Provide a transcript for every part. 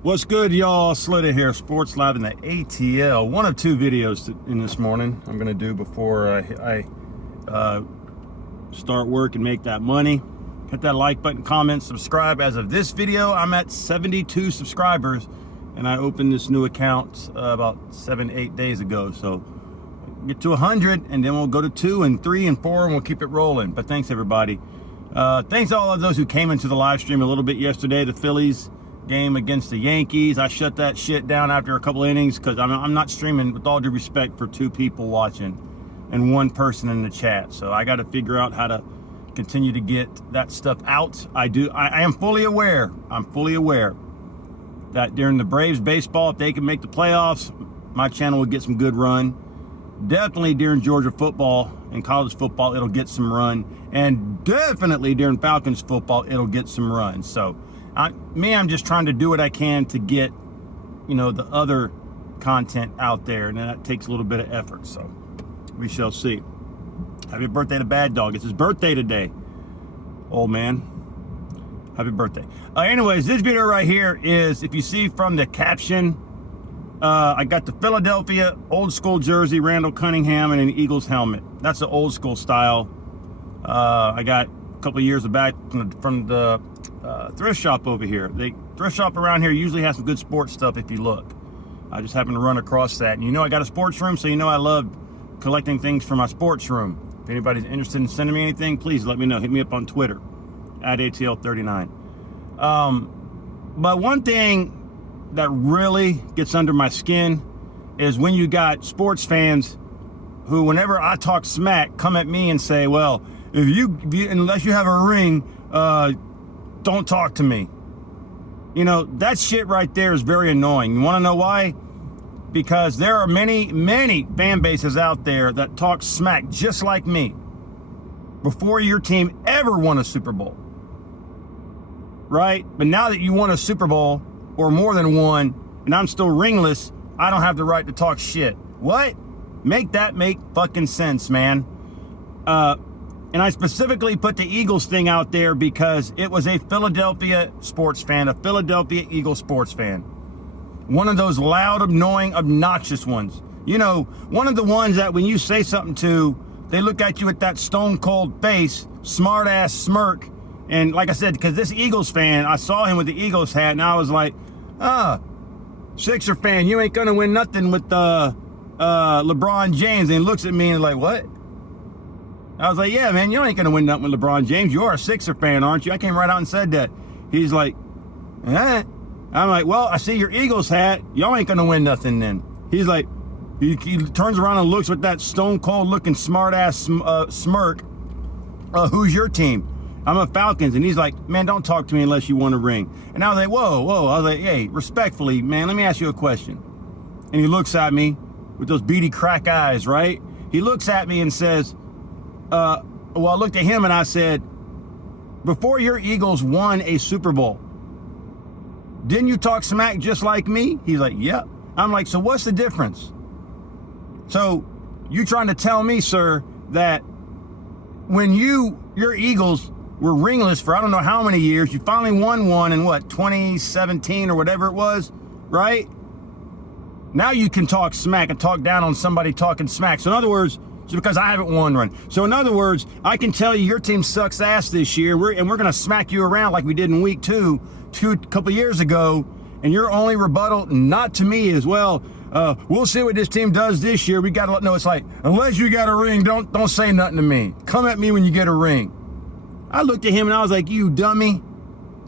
What's good, y'all? Slita here, Sports Live in the ATL. One of two videos in this morning I'm going to do before I start work and make that money. Hit that like button, comment, subscribe. As of this video, I'm at 72 subscribers, and I opened this new account about 7-8 days ago. So get to 100, and then we'll go to 2 and 3 and 4, and we'll keep it rolling. But thanks, everybody. Thanks to all of those who came into the live stream a little bit yesterday. The Phillies game against the Yankees. I shut that shit down after a couple innings because I'm not streaming, with all due respect, for 2 people watching and 1 person in the chat. So I got to figure out how to continue to get that stuff out. I am fully aware. I'm fully aware that during the Braves baseball, if they can make the playoffs, my channel will get some good run. Definitely during Georgia football and college football, it'll get some run. And definitely during Falcons football, it'll get some run. So I'm just trying to do what I can to get, the other content out there, and that takes a little bit of effort. So we shall see. Happy birthday to Bad Dog. It's his birthday today, old man. Happy birthday. Anyways, this video right here is, if you see from the caption, I got the Philadelphia old school jersey, Randall Cunningham, and an Eagles helmet. That's the old school style. I got a couple of years back from the thrift shop over here. The thrift shop around here usually has some good sports stuff if you look. I just happened to run across that. And I got a sports room, so I love collecting things from my sports room. If anybody's interested in sending me anything, please let me know. Hit me up on Twitter at ATL39. But one thing that really gets under my skin is when you got sports fans who, whenever I talk smack, come at me and say, well, unless you have a ring, don't talk to me. That shit right there is very annoying. You want to know why? Because there are many, many fan bases out there that talk smack just like me before your team ever won a Super Bowl. Right? But now that you won a Super Bowl, or more than one, and I'm still ringless, I don't have the right to talk shit. What? Make that make fucking sense, man. And I specifically put the Eagles thing out there because it was a Philadelphia sports fan, a Philadelphia Eagles sports fan. One of those loud, annoying, obnoxious ones. One of the ones that when you say something to, they look at you with that stone cold face, smart ass smirk. And like I said, because this Eagles fan, I saw him with the Eagles hat, and I was like, Sixer fan, you ain't gonna win nothing with LeBron James. And he looks at me and like, what? I was like, yeah, man, you ain't going to win nothing with LeBron James. You are a Sixer fan, aren't you? I came right out and said that. He's like, eh. I'm like, well, I see your Eagles hat. Y'all ain't going to win nothing then. He's like, he turns around and looks with that stone cold looking smart ass smirk. Who's your team? I'm a Falcons. And he's like, man, don't talk to me unless you want a ring. And I was like, whoa. I was like, hey, respectfully, man, let me ask you a question. And he looks at me with those beady crack eyes, right? He looks at me and says, well, I looked at him and I said, before your Eagles won a Super Bowl, didn't you talk smack just like me? He's like, yep. I'm like, so what's the difference? So you trying to tell me, sir, that when your Eagles were ringless for I don't know how many years, you finally won one in 2017 or whatever it was, right? Now you can talk smack and talk down on somebody talking smack. So in other words, just because I haven't won one. So in other words, I can tell you your team sucks ass this year, and we're going to smack you around like we did in week 2 a couple years ago, and your only rebuttal, not to me, is, well, we'll see what this team does this year. We got to know. It's like, unless you got a ring, don't say nothing to me. Come at me when you get a ring. I looked at him and I was like, you dummy.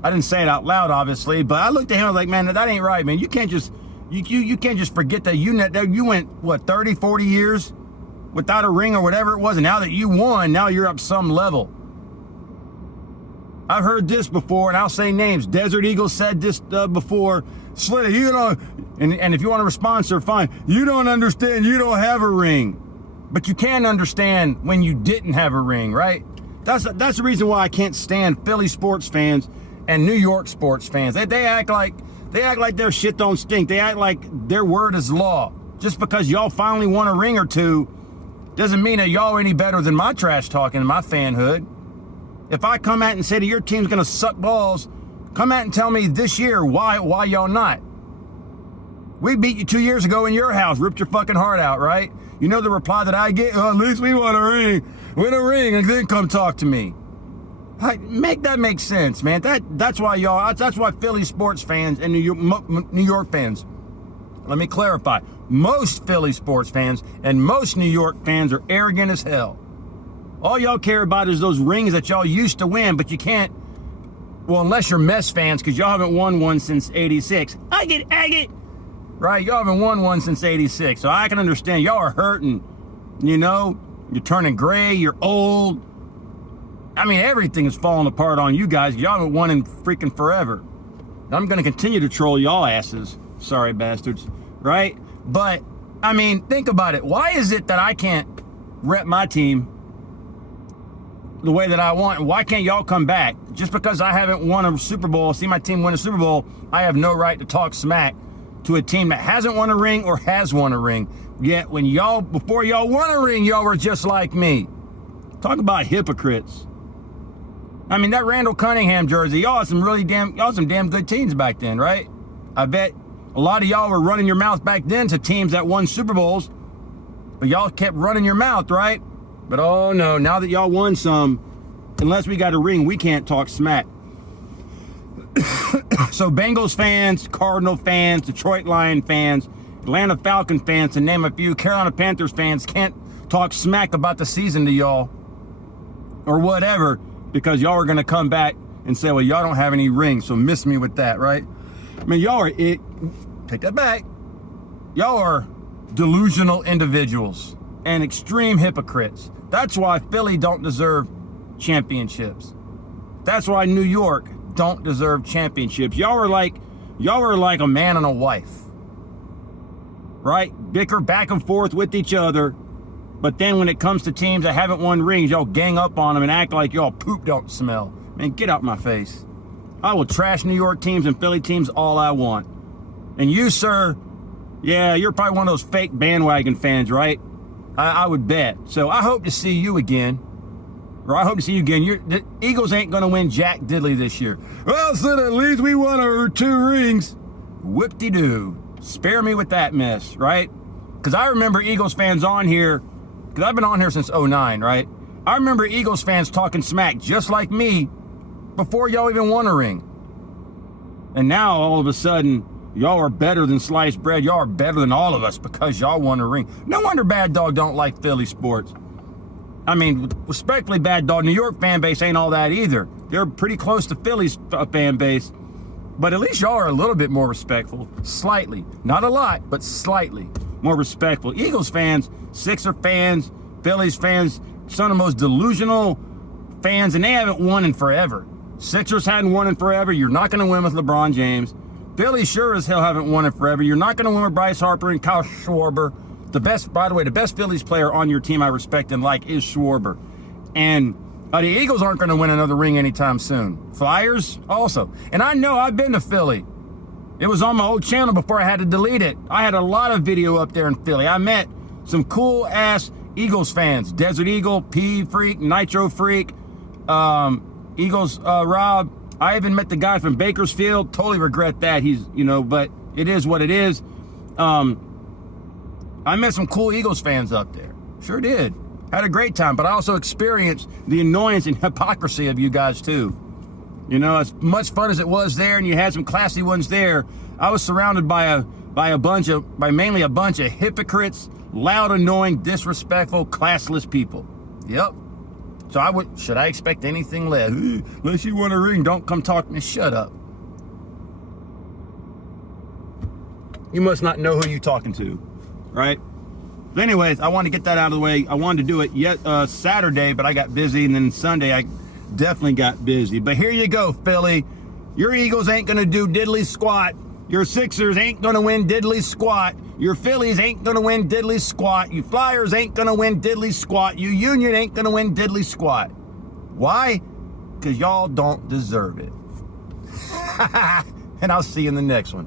I didn't say it out loud, obviously, but I looked at him and I was like, man, that ain't right, man. You can't just forget that you went 30, 40 years without a ring or whatever it was, and now that you won, now you're up some level. I've heard this before, and I'll say names. Desert Eagle said this before. Slita, and if you want to respond, sir, fine. You don't understand, you don't have a ring. But you can understand when you didn't have a ring, right? That's the reason why I can't stand Philly sports fans and New York sports fans. They act like their shit don't stink. They act like their word is law. Just because y'all finally won a ring or two doesn't mean that y'all are any better than my trash talking and my fanhood. If I come out and say that your team's going to suck balls Come out and tell me this year why y'all not. We beat you 2 years ago in your house, ripped your fucking heart out, right? You know the reply that I get? Oh, at least we won a ring. Win a ring and then come talk to me. Make that make sense, man. That's why Philly sports fans and New York fans, let me clarify, most Philly sports fans and most New York fans are arrogant as hell. All y'all care about is those rings that y'all used to win, but you can't, well, unless you're Mets fans, because y'all haven't won one since 86. I get it. Right, y'all haven't won one since 86, so I can understand. Y'all are hurting, you know? You're turning gray, you're old. I mean, everything is falling apart on you guys. Y'all haven't won in freaking forever. I'm going to continue to troll y'all asses. Sorry, bastards. Right? But, I mean, think about it. Why is it that I can't rep my team the way that I want? Why can't y'all come back? Just because I haven't won a Super Bowl, see my team win a Super Bowl, I have no right to talk smack to a team that hasn't won a ring or has won a ring. Yet when before y'all won a ring, y'all were just like me. Talk about hypocrites. I mean, that Randall Cunningham jersey, y'all had some damn good teams back then, right? I bet a lot of y'all were running your mouth back then to teams that won Super Bowls, but y'all kept running your mouth, right? But oh no, now that y'all won some, unless we got a ring, we can't talk smack. So Bengals fans, Cardinal fans, Detroit Lion fans, Atlanta Falcon fans, to name a few, Carolina Panthers fans can't talk smack about the season to y'all or whatever, because y'all are going to come back and say, well, y'all don't have any rings, so miss me with that, right? I mean, y'all are, take that back. Y'all are delusional individuals and extreme hypocrites. That's why Philly don't deserve championships. That's why New York don't deserve championships. Y'all are like a man and a wife, right? Bicker back and forth with each other, but then when it comes to teams that haven't won rings, y'all gang up on them and act like y'all poop don't smell. Man, get out my face. I will trash New York teams and Philly teams all I want. And you, sir, yeah, you're probably one of those fake bandwagon fans, right? I would bet. So I hope to see you again. Or I hope to see you again. The Eagles ain't going to win Jack Diddley this year. Well, so at least we won our 2 rings. Whoop-de-doo. Spare me with that mess, right? Because I remember Eagles fans on here, because I've been on here since 09, right? I remember Eagles fans talking smack just like me before y'all even won a ring. And now, all of a sudden, y'all are better than sliced bread. Y'all are better than all of us because y'all won a ring. No wonder Bad Dog don't like Philly sports. I mean, respectfully, Bad Dog, New York fan base ain't all that either. They're pretty close to Philly's fan base. But at least y'all are a little bit more respectful. Slightly. Not a lot, but slightly more respectful. Eagles fans, Sixer fans, Phillies fans, some of the most delusional fans, and they haven't won in forever. Sixers hadn't won in forever. You're not going to win with LeBron James. Philly sure as hell haven't won it forever. You're not going to win with Bryce Harper and Kyle Schwarber. The best, by the way, the best Phillies player on your team I respect and like is Schwarber. And the Eagles aren't going to win another ring anytime soon. Flyers also. And I know I've been to Philly. It was on my old channel before I had to delete it. I had a lot of video up there in Philly. I met some cool ass Eagles fans. Desert Eagle, P Freak, Nitro Freak, Eagles Rob. I even met the guy from Bakersfield. Totally regret that. He's, but it is what it is. I met some cool Eagles fans up there. Sure did. Had a great time, but I also experienced the annoyance and hypocrisy of you guys too. As much fun as it was there, and you had some classy ones there, I was surrounded by mainly a bunch of hypocrites, loud, annoying, disrespectful, classless people. Yep. So should I expect anything less? Unless you want a ring, don't come talk to me. Shut up. You must not know who you're talking to, right? But anyways, I wanted to get that out of the way. I wanted to do it Saturday, but I got busy, and then Sunday I definitely got busy. But here you go, Philly. Your Eagles ain't gonna do diddly squat. Your Sixers ain't gonna win diddly squat. Your Phillies ain't gonna win diddly squat. You Flyers ain't gonna win diddly squat. You Union ain't gonna win diddly squat. Why? Because y'all don't deserve it. And I'll see you in the next one.